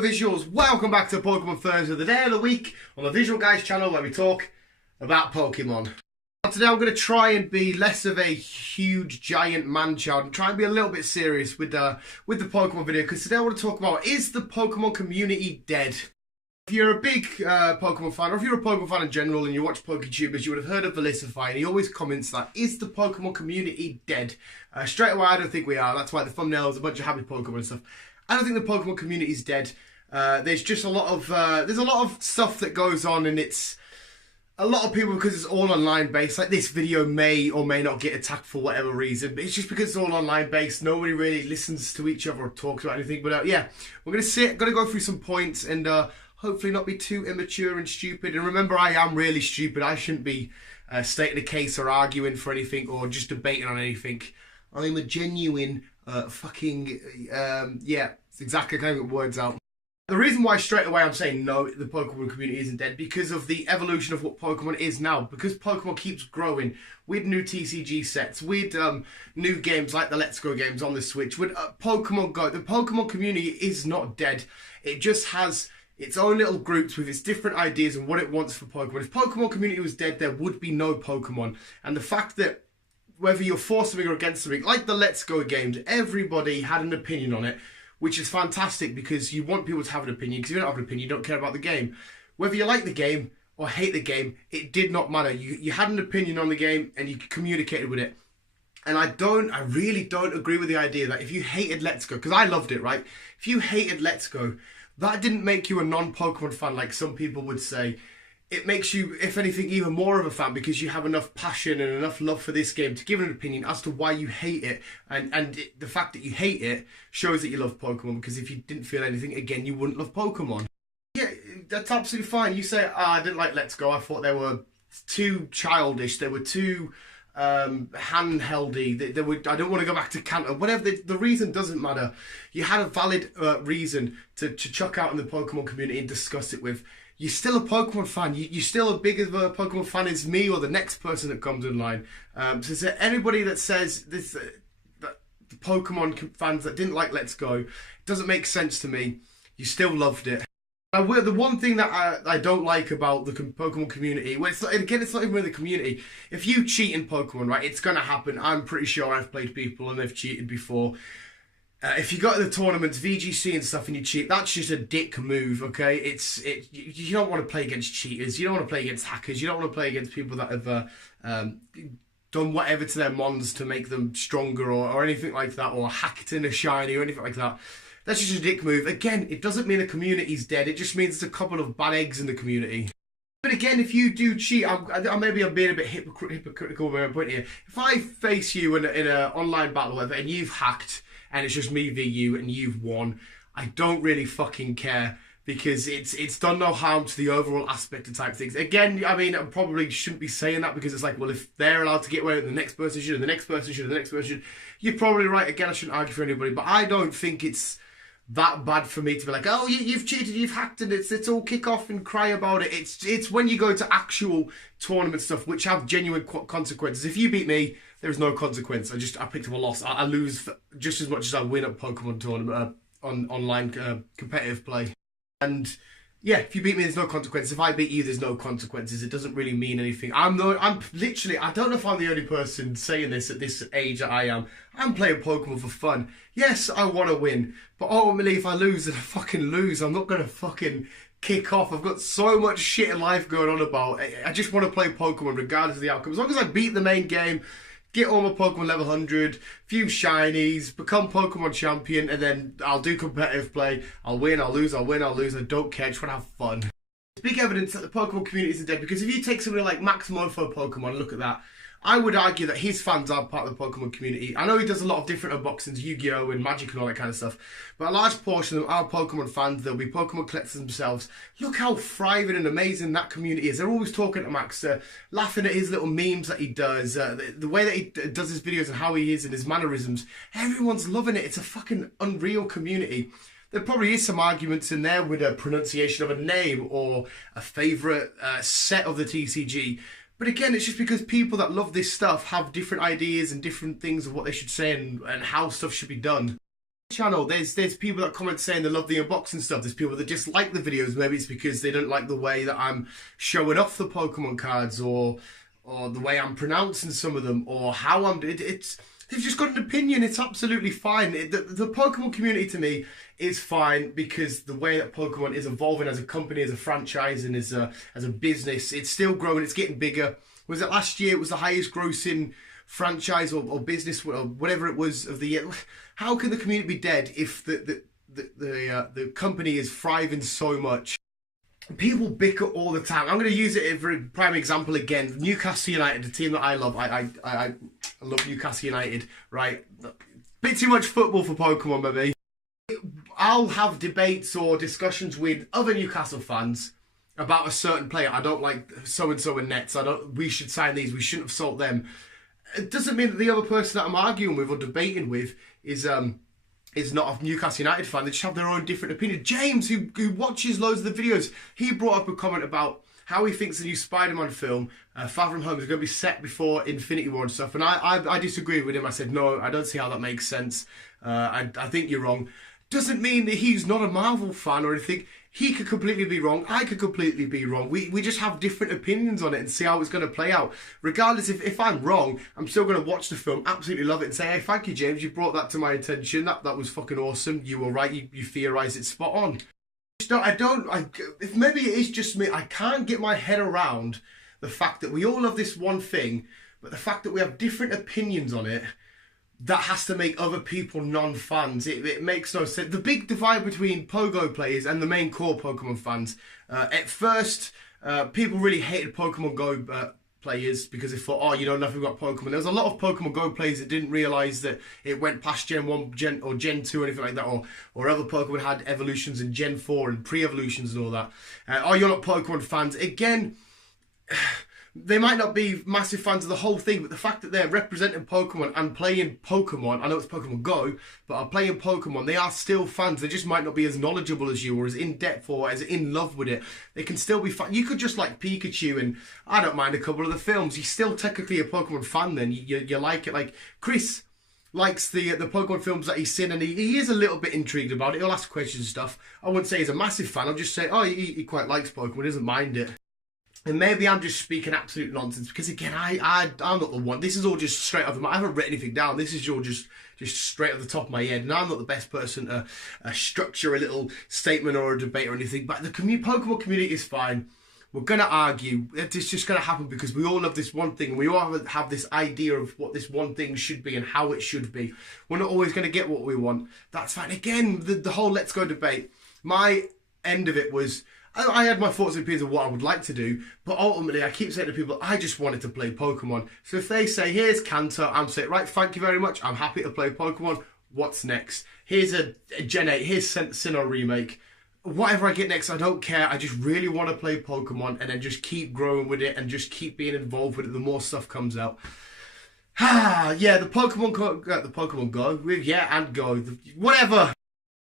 Hello visuals, welcome back to Pokemon Thursday, the day of the week on the Visual Guyz channel where we talk about Pokemon. Today I'm going to try and be less of a huge giant man-child and try and be a little bit serious with the Pokemon video, because today I want to talk about, is the Pokemon community dead? If you're a big Pokemon fan, or if you're a Pokemon fan in general and you watch PokeTubers, you would have heard of Felicify, and he always comments that, is the Pokemon community dead? Straight away I don't think we are. That's why the thumbnail is a bunch of happy Pokemon and stuff. I don't think the Pokemon community is dead. There's just a lot of stuff that goes on, and it's a lot of people, because it's all online based. Like, this video may or may not get attacked for whatever reason, but it's just because it's all online based. Nobody really listens to each other or talks about anything. But yeah, we're gonna go through some points and hopefully not be too immature and stupid. And remember, I am really stupid. I shouldn't be stating a case or arguing for anything or just debating on anything. I'm a genuine yeah, it's exactly kind of words out. The reason why straight away I'm saying no, the Pokemon community isn't dead, because of the evolution of what Pokemon is now. Because Pokemon keeps growing with new TCG sets, with new games like the Let's Go games on the Switch, with Pokemon Go. The Pokemon community is not dead. It just has its own little groups with its different ideas and what it wants for Pokemon. If Pokemon community was dead, there would be no Pokemon. And the fact that whether you're for something or against something, like the Let's Go games, everybody had an opinion on it, which is fantastic, because you want people to have an opinion, because if you don't have an opinion, you don't care about the game. Whether you like the game or hate the game, it did not matter. You had an opinion on the game and you communicated with it. And I really don't agree with the idea that if you hated Let's Go, because I loved it, right? If you hated Let's Go, that didn't make you a non-Pokemon fan like some people would say. It makes you, if anything, even more of a fan, because you have enough passion and enough love for this game to give an opinion as to why you hate it. And the fact that you hate it shows that you love Pokemon, because if you didn't feel anything, again, you wouldn't love Pokemon. Yeah, that's absolutely fine. You say, I didn't like Let's Go. I thought they were too childish. They were too handheldy. I don't want to go back to Kanto. Whatever, the reason doesn't matter. You had a valid reason to chuck out in the Pokemon community and discuss it with. You're still a Pokemon fan. You're still as big of a Pokemon fan as me or the next person that comes in line. So is there anybody that says this, that the Pokemon fans that didn't like Let's Go, it doesn't make sense to me. You still loved it. The one thing that I don't like about the Pokemon community, well, it's not even really the community. If you cheat in Pokemon, right, it's going to happen. I'm pretty sure I've played people and they've cheated before. If you go to the tournaments, VGC and stuff, and you cheat, that's just a dick move, okay? You don't want to play against cheaters. You don't want to play against hackers. You don't want to play against people that have done whatever to their mons to make them stronger or anything like that, or hacked in a shiny or anything like that. That's just a dick move. Again, it doesn't mean the community's dead. It just means there's a couple of bad eggs in the community. But again, if you do cheat, maybe I'm being a bit hypocritical with my point here. If I face you in an online battle, whatever, and you've hacked, and it's just me v you, and you've won, I don't really fucking care, because it's done no harm to the overall aspect of type things. Again, I mean, I probably shouldn't be saying that, because it's like, well, if they're allowed to get away with it, the next person should, and the next person should, and the next person should. You're probably right. Again, I shouldn't argue for anybody, but I don't think it's that bad for me to be like, oh, you've cheated, you've hacked, and it's all kick off and cry about it. It's when you go to actual tournament stuff, which have genuine consequences. If you beat me, there's no consequence. I picked up a loss. I lose just as much as I win at Pokemon tournament on online competitive play. And yeah, if you beat me, there's no consequences. If I beat you, there's no consequences. It doesn't really mean anything. I'm literally, I don't know if I'm the only person saying this at this age that I am. I'm playing Pokemon for fun. Yes, I want to win, but ultimately, if I lose, then I fucking lose. I'm not gonna fucking kick off. I've got so much shit in life going on about. I just want to play Pokemon regardless of the outcome. As long as I beat the main game, get all my Pokemon level 100, few shinies, become Pokemon champion, and then I'll do competitive play. I'll win, I'll lose, I'll win, I'll lose. I don't care, just want to have fun. It's big evidence that the Pokemon community isn't dead, because if you take somebody like Max Mofo Pokemon and look at that, I would argue that his fans are part of the Pokemon community. I know he does a lot of different unboxings, Yu-Gi-Oh! And Magic and all that kind of stuff, but a large portion of them are Pokemon fans. They'll be Pokemon collectors themselves. Look how thriving and amazing that community is. They're always talking to Max, laughing at his little memes that he does, the way that he does his videos and how he is and his mannerisms. Everyone's loving it. It's a fucking unreal community. There probably is some arguments in there with a pronunciation of a name or a favourite set of the TCG. But again, it's just because people that love this stuff have different ideas and different things of what they should say and how stuff should be done. channel, there's people that comment saying they love the unboxing stuff. There's people that dislike the videos. Maybe it's because they don't like the way that I'm showing off the Pokemon cards, or the way I'm pronouncing some of them, or how I'm. They've just got an opinion. It's absolutely fine. The Pokemon community to me is fine, because the way that Pokemon is evolving as a company, as a franchise, and as a business, it's still growing. It's getting bigger. Was it last year? It was the highest grossing franchise or business, or whatever it was, of the year. How can the community be dead if the company is thriving so much? People bicker all the time. I'm going to use it for a prime example again. Newcastle United, the team that I love. I love Newcastle United, right? Bit too much football for Pokemon, maybe. I'll have debates or discussions with other Newcastle fans about a certain player. I don't like so-and-so in nets. We should sign these. We shouldn't have sold them. It doesn't mean that the other person that I'm arguing with or debating with is not a Newcastle United fan. They just have their own different opinion. James, who watches loads of the videos, he brought up a comment about how he thinks the new Spider-Man film, Far From Home, is going to be set before Infinity War and stuff. And I disagreed with him. I said, no, I don't see how that makes sense. I think you're wrong. Doesn't mean that he's not a Marvel fan or anything. He could completely be wrong. I could completely be wrong. We just have different opinions on it and see how it's going to play out. Regardless, if I'm wrong, I'm still going to watch the film, absolutely love it, and say, hey, thank you, James. You brought that to my attention. That was fucking awesome. You were right. You theorised it spot on. If maybe it is just me, I can't get my head around the fact that we all love this one thing, but the fact that we have different opinions on it, that has to make other people non-fans. It makes no sense. The big divide between Pogo players and the main core Pokemon fans. At first, people really hated Pokemon Go players because they thought, oh, you know nothing about Pokemon. There was a lot of Pokemon Go players that didn't realise that it went past Gen 1 or Gen 2 or anything like that, or other Pokemon had evolutions in Gen 4 and pre-evolutions and all that. Oh, you're not Pokemon fans. Again, they might not be massive fans of the whole thing, but the fact that they're representing Pokemon and playing Pokemon, I know it's Pokemon Go, but are playing Pokemon, they are still fans. They just might not be as knowledgeable as you, or as in-depth, or as in love with it. They can still be fun. You could just like Pikachu, and I don't mind a couple of the films. You're still technically a Pokemon fan then. You like it. Like, Chris likes the Pokemon films that he's seen, and he is a little bit intrigued about it. He'll ask questions and stuff. I wouldn't say he's a massive fan. I'll just say, oh, he quite likes Pokemon. He doesn't mind it. And maybe I'm just speaking absolute nonsense, because again, I'm not the one. This is all just straight off. I haven't written anything down. This is all just straight off the top of my head, and I'm not the best person to structure a little statement or a debate or anything. But the Pokemon community is fine. We're gonna argue. It's just gonna happen because we all love this one thing, and we all have this idea of what this one thing should be and how it should be. We're not always gonna get what we want. That's fine. Again, the whole Let's Go debate. My end of it was, I had my thoughts and opinions of what I would like to do, but ultimately I keep saying to people, I just wanted to play Pokemon. So if they say, here's Kanto, I'm saying, right, thank you very much, I'm happy to play Pokemon. What's next? Here's a Gen 8, here's Sinnoh remake. Whatever I get next, I don't care. I just really want to play Pokemon, and then just keep growing with it and just keep being involved with it the more stuff comes out. Yeah, the Pokemon Go, yeah, and Go, whatever.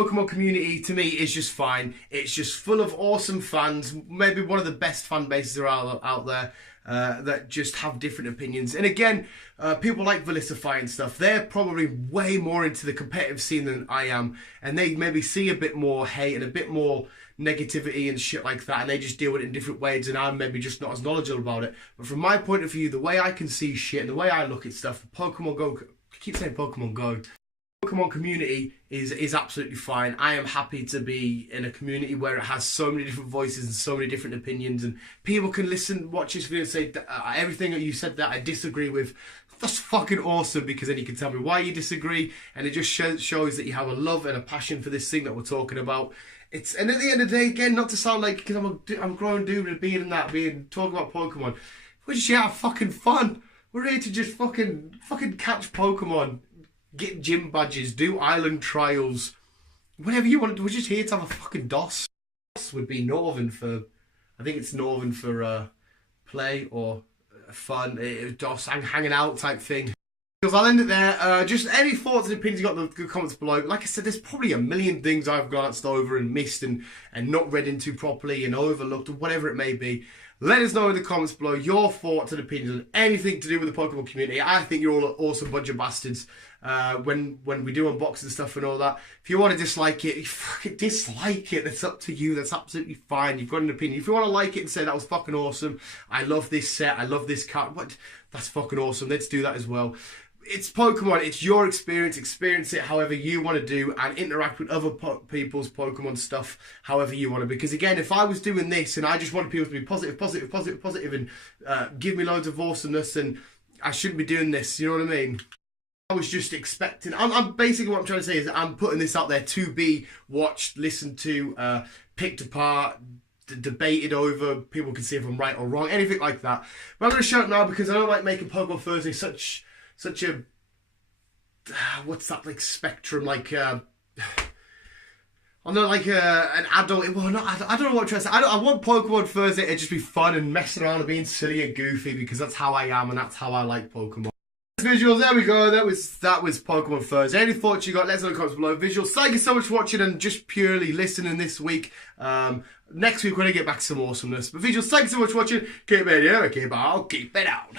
Pokemon community to me is just fine. It's just full of awesome fans, maybe one of the best fan bases there are out there, that just have different opinions. And again, people like Villisify and stuff, they're probably way more into the competitive scene than I am, and they maybe see a bit more hate and a bit more negativity and shit like that, and they just deal with it in different ways, and I'm maybe just not as knowledgeable about it. But from my point of view, the way I can see shit and the way I look at stuff, Pokemon Go, I keep saying Pokemon Go, Pokemon community is absolutely fine. I am happy to be in a community where it has so many different voices and so many different opinions, and people can listen, watch this video and say, everything that you said that I disagree with, that's fucking awesome, because then you can tell me why you disagree, and it just shows that you have a love and a passion for this thing that we're talking about. And at the end of the day, again, not to sound like, because I'm a grown dude and talking about Pokemon, we're just here to have fucking fun. We're here to just fucking catch Pokemon, get gym badges, do island trials, whatever you want to do. We're just here to have a fucking DOS. DOS would be Northern for, I think it's Northern for play or fun, DOS, hanging out type thing. I'll end it there. Just any thoughts and opinions you got in the comments below. Like I said, there's probably a million things I've glanced over and missed and not read into properly and overlooked, or whatever it may be. Let us know in the comments below your thoughts and opinions on anything to do with the Pokemon community. I think you're all an awesome bunch of bastards. When we do unboxing stuff and all that, if you want to dislike it, you fucking dislike it. That's up to you. That's absolutely fine. You've got an opinion. If you want to like it and say that was fucking awesome, I love this set, I love this card, what? That's fucking awesome. Let's do that as well. It's Pokemon. It's your experience. Experience it however you want to do and interact with other people's Pokemon stuff however you want to. Because again, if I was doing this and I just wanted people to be positive, positive, positive, positive and give me loads of awesomeness, then I shouldn't be doing this. You know what I mean? I was just expecting. I'm basically what I'm trying to say is that I'm putting this out there to be watched, listened to, picked apart, debated over. People can see if I'm right or wrong, anything like that. But I'm going to shut up now because I don't like making Pokemon Thursday such a what's that, like, spectrum, like I'm not like an adult. Well, not I don't know what I'm trying to say. I want Pokemon Thursday to just be fun and messing around and being silly and goofy because that's how I am and that's how I like Pokemon. Visuals, there we go. That was Pokemon Thursday. Any thoughts you got, let us know in the comments below. Visuals, thank you so much for watching and just purely listening this week. Next week we're going to get back to some awesomeness. But visuals, thank you so much for watching. Keep it here, keep it out.